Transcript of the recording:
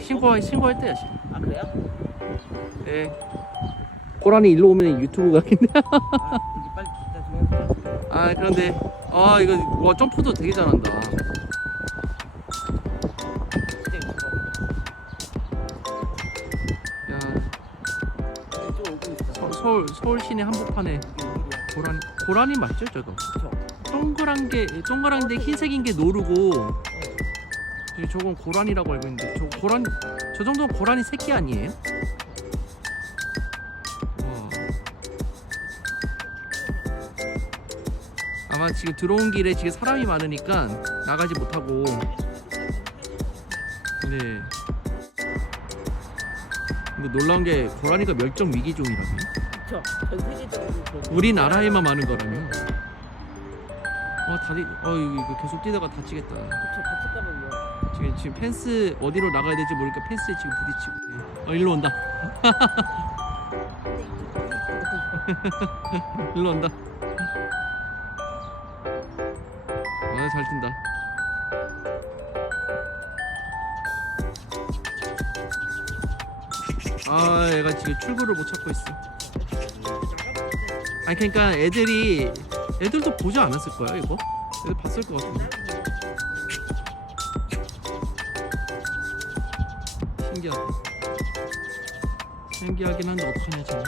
신고 신고했대요 지금. 아 그래요? 네. 고라니 일로 오면 유튜브 가겠네. 아 이제 빨리 기타 좀 해보자. 아 그런데 아 이거 와 점프도 되게 잘한다. 이거 야 오고 있어. 서, 서울 서울 시내 한복판에 이게. 고라니 고라니 맞죠 저거? 그쵸? 동그란 게 동그란 데 흰색인 게 노르고 이 저건 고라니라고 알고 있는데 저 고라니 저 정도면 고라니 새끼 아니에요? 와. 아마 지금 들어온 길에 지금 사람이 많으니까 나가지 못하고 네. 근데 놀라운 게 고라니가 멸종 위기종이라고요? 그쵸? 전 세계적으로 그런 우리나라에만 많은 거라며. 와 다리 어 이거, 계속 뛰다가 다치겠다. 그쵸 다칠까봐 위험. 지금 지금 펜스 어디로 나가야 될지 모르니까 펜스에 지금 부딪히고. 어 일로 온다. 일로 온다. 아잘 뛴다. 아 얘가 지금 출구를 못 찾고 있어. 아니 그러니까 애들이 애들도 보지 않았을 거야 이거. 애들 봤을 것 같은데. 신기하다. 신기하긴 한데 어떡하냐 지금.